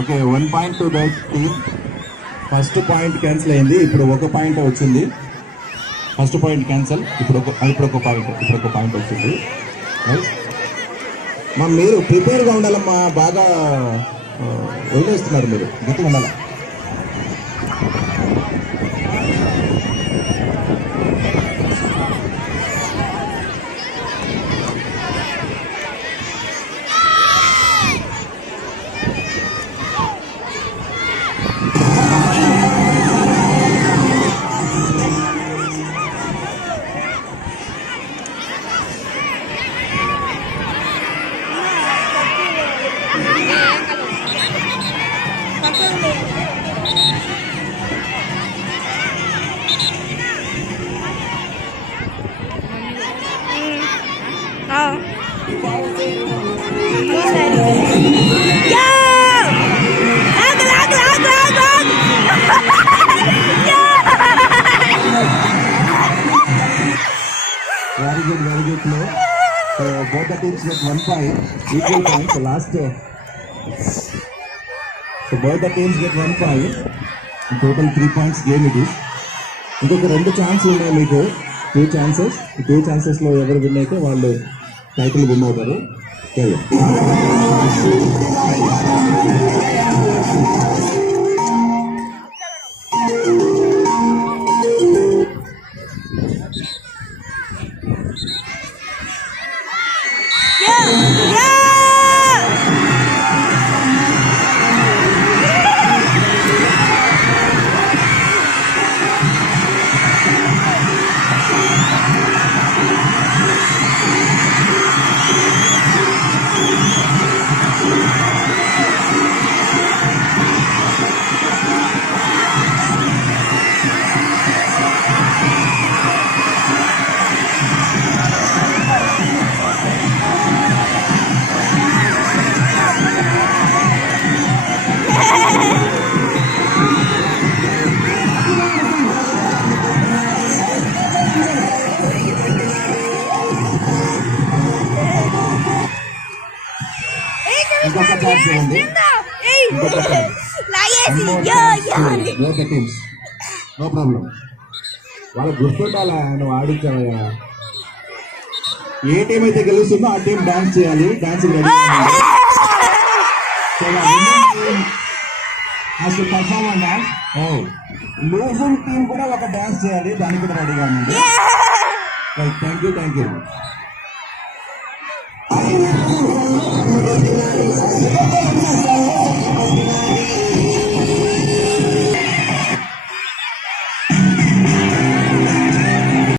ఓకే 1 point to that team. First point cancel అయింది, ఇప్పుడు ఒక పాయింట్ వచ్చింది. ఫస్ట్ పాయింట్ క్యాన్సిల్, ఇప్పుడు ఒక పాయింట్ వచ్చింది. మా మీరు ప్రిపేర్గా ఉండాలమ్మా, బాగా వదిలేస్తున్నారు మీరు, గట్టిగా ఉండాలి. Very good, very good play. So both the teams get 1 point, equal points. So last, so both the teams get 1 point. In total 3 points game it is. ఇంకొక 2 ఛాన్స్ ఉన్నాయి మీకు, 2 ఛాన్సెస్. ఈ 2 ఛాన్సెస్లో ఎవరు విన్ అయితే వాళ్ళు టైటిల్ విన్ అవుతారు. ఇంకొక ఛాన్స్ ఇవ్వండి, ఇంకొక ఛాన్స్. నో ప్రాబ్లం, వాళ్ళు గుర్తుండాలా, నువ్వు ఆడించావయ్యా. ఏ టీం అయితే గెలుస్తుందో ఆ టీం డాన్స్ చేయాలి. Dance ready perform and dance. Losing team కూడా ఒక డాన్స్ చేయాలి, దానికి కూడా రెడీగా ఉంది. Thank you.